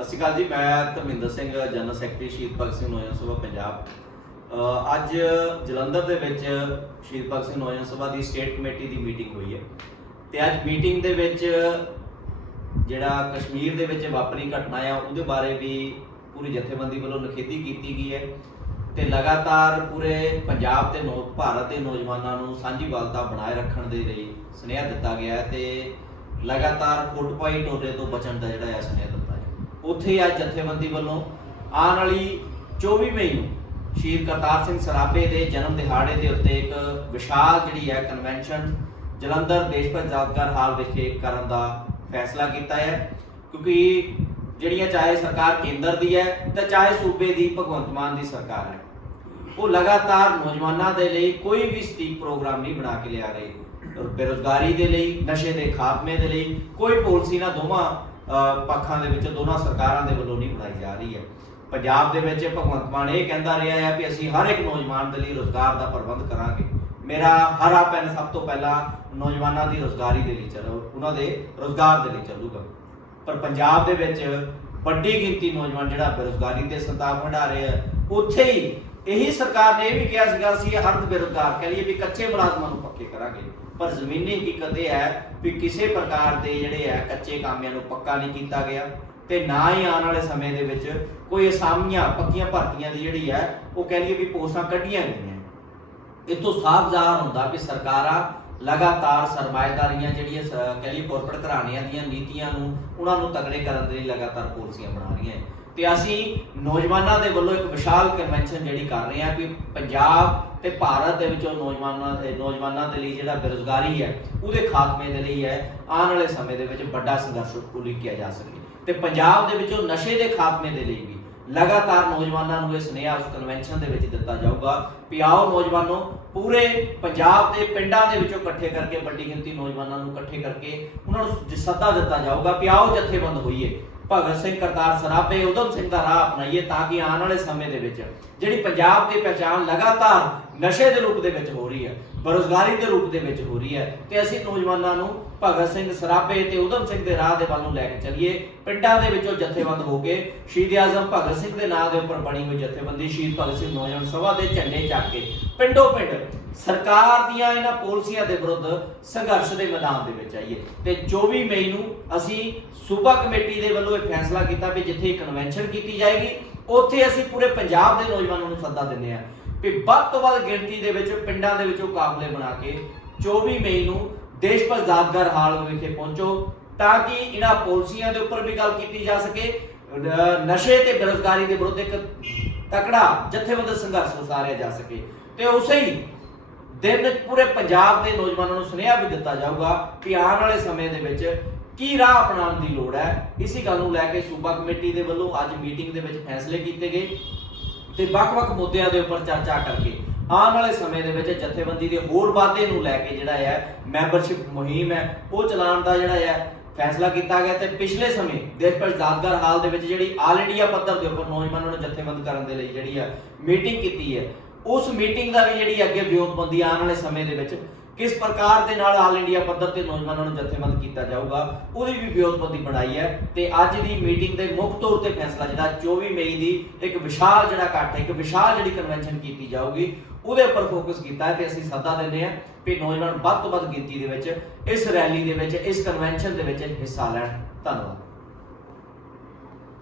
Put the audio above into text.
ਅੱਛਾ ਅ ਜੀ ਮੈਂ ਧਰਮਿੰਦਰ ਸਿੰਘ ਜਨਰਲ ਸੈਕਟਰੀ ਸ਼ਹੀਦ ਭਗਤ ਸਿੰਘ ਨੌਜਵਾਨ ਸਭਾ ਪੰਜਾਬ ਅ, ਅੱਜ ਜਲੰਧਰ ਦੇ ਵਿੱਚ ਸ਼ਹੀਦ ਭਗਤ ਸਿੰਘ ਨੌਜਵਾਨ ਸਭਾ ਦੀ ਸਟੇਟ ਕਮੇਟੀ ਦੀ ਮੀਟਿੰਗ ਹੋਈ ਹੈ ਤੇ ਅੱਜ ਮੀਟਿੰਗ ਦੇ ਵਿੱਚ ਜਿਹੜਾ ਕਸ਼ਮੀਰ ਦੇ ਵਿੱਚ ਵਾਪਰੀ ਘਟਨਾ ਆ ਉਹਦੇ ਬਾਰੇ ਵੀ ਪੂਰੀ ਜਥੇਬੰਦੀ ਵੱਲੋਂ ਨਿਖੇਧੀ ਕੀਤੀ ਗਈ ਹੈ ਤੇ ਲਗਾਤਾਰ ਪੂਰੇ ਪੰਜਾਬ ਤੇ ਨੌ ਭਾਰਤ ਦੇ ਨੌਜਵਾਨਾਂ ਨੂੰ ਸਾਂਝੀ ਬਲਤਾ ਬਣਾਏ ਰੱਖਣ ਦੇ ਲਈ ਸੁਨੇਹਾ ਦਿੱਤਾ ਗਿਆ ਹੈ ਤੇ ਲਗਾਤਾਰ ਕੋਟਪਾਈ ਹੋਦੇ ਤੋਂ ਬਚਣ ਦਾ ਜਿਹੜਾ ਆ ਸੁਨੇਹਾ ਦਿੱਤਾ ਹੈ ਉੱਥੇ ਆ ਜਥੇਬੰਦੀ ਵੱਲੋਂ ਆਉਣ ਵਾਲੀ 24 ਮਈ ਨੂੰ ਸ਼ਹੀਦ ਕਰਤਾਰ ਸਿੰਘ ਸਰਾਭੇ ਦੇ ਜਨਮ ਦਿਹਾੜੇ ਦੇ ਉੱਤੇ ਇੱਕ ਵਿਸ਼ਾਲ ਜਿਹੜੀ ਹੈ ਕਨਵੈਨਸ਼ਨ ਜਲੰਧਰ ਦੇਸ਼ ਭਗਤ ਹਾਲ ਵਿਖੇ ਕਰਨ ਦਾ ਫੈਸਲਾ ਕੀਤਾ ਹੈ ਕਿਉਂਕਿ ਜਿਹੜੀਆਂ ਚਾਹੇ ਸਰਕਾਰ ਕੇਂਦਰ ਦੀ ਹੈ ਤੇ ਚਾਹੇ ਸੂਬੇ ਦੀ ਭਗਵੰਤ ਮਾਨ ਦੀ ਸਰਕਾਰ ਹੈ ਉਹ ਲਗਾਤਾਰ ਨੌਜਵਾਨਾਂ ਦੇ ਲਈ ਕੋਈ ਵੀ ਸਟੀਕ ਪ੍ਰੋਗਰਾਮ ਨਹੀਂ ਬਣਾ ਕੇ ਲਿਆ ਰਹੀ ਬੇਰੋਜ਼ਗਾਰੀ ਦੇ ਲਈ ਨਸ਼ੇ ਦੇ ਖਾਤਮੇ ਦੇ ਲਈ ਕੋਈ ਪਾਲਿਸੀ ਨਾ ਦੋਵਾਂ ਪੱਖਾਂ ਦੇ ਵਿੱਚ ਦੋਨਾਂ ਸਰਕਾਰਾਂ ਦੇ ਵੱਲੋਂ ਨਹੀਂ ਬਣਾਈ ਜਾ ਰਹੀ ਹੈ ਪੰਜਾਬ ਦੇ ਵਿੱਚ ਭਗਵੰਤ ਮਾਨ ਇਹ ਕਹਿੰਦਾ ਰਿਹਾ ਹੈ ਕਿ ਅਸੀਂ ਹਰ ਇੱਕ ਨੌਜਵਾਨ ਦੇ ਲਈ ਰੋਜ਼ਗਾਰ ਦਾ ਪ੍ਰਬੰਧ ਕਰਾਂਗੇ ਮੇਰਾ ਹਰਾ ਪੈਨ ਸਭ ਤੋਂ ਪਹਿਲਾਂ ਨੌਜਵਾਨਾਂ ਦੀ ਰੋਜ਼ਗਾਰੀ ਦੇ ਲਈ ਚੱਲੋ ਉਹਨਾਂ ਦੇ ਰੋਜ਼ਗਾਰ ਦੇ ਲਈ ਚੱਲੂਗਾ ਪਰ ਪੰਜਾਬ ਦੇ ਵਿੱਚ ਵੱਡੀ ਗਿਣਤੀ ਨੌਜਵਾਨ ਜਿਹੜਾ ਬੇਰੋਜ਼ਗਾਰੀ ਦੇ ਸੰਤਾਪ ਹੰਡਾ ਰਹੇ ਆ ਉੱਥੇ ਹੀ ਇਹੀ ਸਰਕਾਰ ਨੇ ਇਹ ਵੀ ਕਿਹਾ ਸੀਗਾ ਅਸੀਂ ਹਰ ਬੇਰੋਜ਼ਗਾਰ ਕਹ ਲਈਏ ਵੀ ਕੱਚੇ ਮੁਲਾਜ਼ਮਾਂ ਨੂੰ ਪੱਕੇ ਕਰਾਂਗੇ ਪਰ ਜ਼ਮੀਨੀ ਹਕੀਕਤ ਇਹ ਹੈ ਕਿ ਕਿਸੇ ਪ੍ਰਕਾਰ ਦੇ ਜਿਹੜੇ ਆ ਕੱਚੇ ਕਾਮਿਆਂ ਨੂੰ ਪੱਕਾ ਨਹੀਂ ਕੀਤਾ ਗਿਆ ਤੇ ਨਾ ਹੀ ਆਉਣ ਵਾਲੇ ਸਮੇਂ ਦੇ ਵਿੱਚ ਕੋਈ ਅਸਾਮੀਆਂ ਪੱਕੀਆਂ ਭਰਤੀਆਂ ਦੀ ਜਿਹੜੀ ਹੈ ਉਹ ਕਹਿ ਲਈਏ ਵੀ ਪੋਸਟਾਂ ਕੱਢੀਆਂ ਗਈਆਂ ਇਹ ਤੋਂ ਸਾਫ਼ ਜ਼ਾਹਰ ਹੁੰਦਾ ਕਿ ਸਰਕਾਰਾਂ ਲਗਾਤਾਰ ਸਰਮਾਇਦਾਰੀਆਂ ਜਿਹੜੀਆਂ ਕਹਿ ਲਈਏ ਕਾਰਪੋਰੇਟ ਘਰਾਣਿਆਂ ਦੀਆਂ ਨੀਤੀਆਂ ਨੂੰ ਉਹਨਾਂ ਨੂੰ ਤਗੜੇ ਕਰਨ ਦੇ ਲਈ ਲਗਾਤਾਰ ਪੋਲਸੀਆਂ ਬਣਾ ਰਹੀਆਂ ਹੈ ਤੇ ਅਸੀਂ ਨੌਜਵਾਨਾਂ ਦੇ ਵੱਲੋਂ ਇੱਕ ਵਿਸ਼ਾਲ ਕਨਵੈਨਸ਼ਨ ਜਿਹੜੀ ਕਰ ਰਹੇ ਆ ਕਿ ਪੰਜਾਬ ਤੇ ਭਾਰਤ ਦੇ ਵਿੱਚੋਂ ਨੌਜਵਾਨਾਂ ਦੇ ਨੌਜਵਾਨਾਂ ਦੇ ਲਈ ਜਿਹੜਾ ਬੇਰੋਜ਼ਗਾਰੀ ਹੈ ਉਹਦੇ ਖਾਤਮੇ ਦੇ ਲਈ ਹੈ ਆਉਣ ਵਾਲੇ ਸਮੇਂ ਦੇ ਵਿੱਚ ਵੱਡਾ ਸੰਘਰਸ਼ ਪੂਰੀ ਕੀਤਾ ਜਾ ਸਕੇ ਤੇ ਪੰਜਾਬ ਦੇ ਵਿੱਚੋਂ ਨਸ਼ੇ ਦੇ ਖਾਤਮੇ ਦੇ ਲਈ ਵੀ ਲਗਾਤਾਰ ਨੌਜਵਾਨਾਂ ਨੂੰ ਇਹ ਸੁਨੇਹਾ ਉਸ ਕਨਵੈਨਸ਼ਨ ਦੇ ਵਿੱਚ ਦਿੱਤਾ ਜਾਊਗਾ ਵੀ ਨੌਜਵਾਨੋ ਪੂਰੇ ਪੰਜਾਬ ਦੇ ਪਿੰਡਾਂ ਦੇ ਵਿੱਚੋਂ ਇਕੱਠੇ ਕਰਕੇ ਵੱਡੀ ਗਿਣਤੀ ਨੌਜਵਾਨਾਂ ਨੂੰ ਇਕੱਠੇ ਕਰਕੇ ਉਹਨਾਂ ਨੂੰ ਸੱਦਾ ਦਿੱਤਾ ਜਾਊਗਾ ਵੀ ਆਓ ਜਥੇਬੰਦ ਹੋਈਏ ਭਗਤ ਸਿੰਘ ਕਰਤਾਰ ਸਰਾਭੇ ਉਦਮ ਸਿੰਘ ਦਾ ਰਾਹ ਅਪਣਾਈਏ ਤਾਂ ਕਿ ਆਉਣ ਵਾਲੇ ਸਮੇਂ ਦੇ ਵਿੱਚ ਜਿਹੜੀ ਪੰਜਾਬ ਦੀ ਪਛਾਣ ਲਗਾਤਾਰ ਨਸ਼ੇ ਦੇ ਰੂਪ ਦੇ ਵਿੱਚ ਹੋ ਰਹੀ ਹੈ ਬਰੋਜ਼ਗਾਰੀ ਦੇ ਰੂਪ ਦੇ ਵਿੱਚ ਹੋ ਰਹੀ ਹੈ ਤੇ ਅਸੀਂ ਨੌਜਵਾਨਾਂ ਨੂੰ ਭਗਤ ਸਿੰਘ ਸਰਾਭੇ ਤੇ ਉਦਮ ਸਿੰਘ ਦੇ ਰਾਹ ਦੇ ਵੱਲ ਨੂੰ ਲੈ ਕੇ ਚੱਲੀਏ ਪਿੰਡਾਂ ਦੇ ਵਿੱਚੋਂ ਜਥੇਬੰਦ ਹੋ ਕੇ ਸ਼ਹੀਦ ਆਜ਼ਮ ਭਗਤ ਸਿੰਘ ਦੇ ਨਾਮ ਦੇ ਉੱਪਰ ਬਣੀ ਹੋਈ ਜਥੇਬੰਦੀ ਸ਼ਹੀਦ ਭਗਤ ਸਿੰਘ ਨੌਜਵਾਨ ਸਭਾ ਦੇ ਝੰਡੇ ਚੱਕ ਕੇ ਪਿੰਡੋ ਪਿੰਡ ਸਰਕਾਰ ਦੀਆਂ ਇਹਨਾਂ ਪਾਲਿਸੀਆਂ ਦੇ ਵਿਰੁੱਧ ਸੰਘਰਸ਼ ਦੇ ਮੈਦਾਨ ਦੇ ਵਿੱਚ ਆਈਏ ਤੇ 24 ਮਈ ਨੂੰ ਅਸੀਂ ਸੂਬਾ ਕਮੇਟੀ ਦੇ ਵੱਲੋਂ ਇਹ ਫੈਸਲਾ ਕੀਤਾ ਵੀ ਜਿੱਥੇ ਕਨਵੈਨਸ਼ਨ ਕੀਤੀ ਜਾਏਗੀ ਉੱਥੇ ਅਸੀਂ ਪੂਰੇ ਪੰਜਾਬ ਦੇ ਨੌਜਵਾਨਾਂ ਨੂੰ ਸੱਦਾ ਦਿੰਦੇ ਆ ਵੀ ਵੱਧ ਤੋਂ ਵੱਧ ਗਿਣਤੀ ਦੇ ਵਿੱਚ ਪਿੰਡਾਂ ਦੇ ਵਿੱਚੋਂ ਕਾਫਲੇ ਬਣਾ ਕੇ 24 ਮਈ ਨੂੰ ਦੇਸ਼ ਭਗਤ ਯਾਦਗਾਰ ਹਾਲ ਵਿਖੇ ਪਹੁੰਚੋ ਤਾਂ ਕਿ ਇਹਨਾਂ ਪਾਲਿਸੀਆਂ ਦੇ ਉੱਪਰ ਵੀ ਗੱਲ ਕੀਤੀ ਜਾ ਸਕੇ ਨਸ਼ੇ ਤੇ ਬੇਰੋਜ਼ਗਾਰੀ ਦੇ ਵਿਰੁੱਧ ਇੱਕ ਤਕੜਾ ਬੰਦੇ ਸੰਘਰਸ਼ ਉਸਾਰਿਆ ਜਾ ਸਕੇ ਤੇ ਉਸੇ ਹੀ ਦਿਨ ਪੂਰੇ ਪੰਜਾਬ ਦੇ ਨੌਜਵਾਨਾਂ ਨੂੰ ਸੁਨੇਹਾ ਵੀ ਦਿੱਤਾ ਜਾਊਗਾ ਕਿ ਆਉਣ ਵਾਲੇ ਸਮੇਂ ਦੇ ਵਿੱਚ ਕੀ ਰਾਹ ਅਪਣਾਉਣ ਦੀ ਲੋੜ ਹੈ ਇਸੇ ਗੱਲ ਨੂੰ ਲੈ ਕੇ ਸੂਬਾ ਕਮੇਟੀ ਦੇ ਵੱਲੋਂ ਅੱਜ ਮੀਟਿੰਗ ਦੇ ਵਿੱਚ ਫੈਸਲੇ ਕੀਤੇ ਗਏ ਤੇ ਵੱਖ-ਵੱਖ ਮੁੱਦਿਆਂ ਦੇ ਉੱਪਰ ਚਰਚਾ ਕਰਕੇ ਆਉਣ ਵਾਲੇ ਸਮੇਂ ਦੇ ਵਿੱਚ ਜਥੇਬੰਦੀ ਦੇ ਹੋਰ ਵਾਧੇ ਨੂੰ ਲੈ ਕੇ ਜਿਹੜਾ ਹੈ ਮੈਂਬਰਸ਼ਿਪ ਮੁਹਿੰਮ ਹੈ ਉਹ ਚਲਾਉਣ ਦਾ ਜਿਹੜਾ ਹੈ ਫੈਸਲਾ ਕੀਤਾ ਗਿਆ ਤੇ ਪਿਛਲੇ ਸਮੇਂ ਦੇਸ਼ ਪਰ ਜ਼ਾਦਗਰ ਹਾਲ ਦੇ ਵਿੱਚ ਜਿਹੜੀ ਆਲ ਇੰਡੀਆ ਪੱਧਰ ਦੇ ਉੱਪਰ ਨੌਜਵਾਨਾਂ ਨੂੰ ਜਥੇਬੰਦ ਕਰਨ ਦੇ ਲਈ ਜਿਹੜੀ ਆ ਮੀਟਿੰਗ ਕੀਤੀ ਹੈ ਉਸ ਮੀਟਿੰਗ ਦਾ ਵੀ ਜਿਹੜੀ ਅੱਗੇ ਵਿਉਂਤਬੰਦੀ ਆਉਣ ਵਾਲੇ ਸਮੇਂ ਦੇ ਵਿੱਚ ਕਿਸ ਪ੍ਰਕਾਰ ਦੇ ਨਾਲ ਆਲ ਇੰਡੀਆ ਪੱਧਰ ਤੇ ਨੌਜਵਾਨਾਂ ਨੂੰ ਜਥੇਬੰਦ ਕੀਤਾ ਜਾਊਗਾ ਉਹਦੀ ਵੀ ਵਿਉਂਤਬੰਦੀ ਬਣਾਈ ਹੈ ਤੇ ਅੱਜ ਦੀ ਮੀਟਿੰਗ ਦੇ ਮੁੱਖ ਤੌਰ ਤੇ ਫੈਸਲਾ ਜਿਹੜਾ 24 ਮਈ ਦੀ ਇੱਕ ਵਿਸ਼ਾਲ ਜਿਹੜਾ ਇਕੱਠ ਇੱਕ ਵਿਸ਼ਾਲ ਜਿਹੜੀ ਕਨਵੈਨਸ਼ਨ ਕੀਤੀ ਜਾਊਗੀ ਉਹਦੇ ਉੱਪਰ ਫੋਕਸ ਕੀਤਾ ਹੈ ਤੇ ਅਸੀਂ ਸੱਦਾ ਦਿੰਦੇ ਆ ਕਿ ਨੌਜਵਾਨ ਵੱਧ ਤੋਂ ਵੱਧ ਗਿਣਤੀ ਦੇ ਵਿੱਚ ਇਸ ਰੈਲੀ ਦੇ ਵਿੱਚ ਇਸ ਕਨਵੈਨਸ਼ਨ ਦੇ ਵਿੱਚ ਹਿੱਸਾ ਲੈਣ ਧੰਨਵਾਦ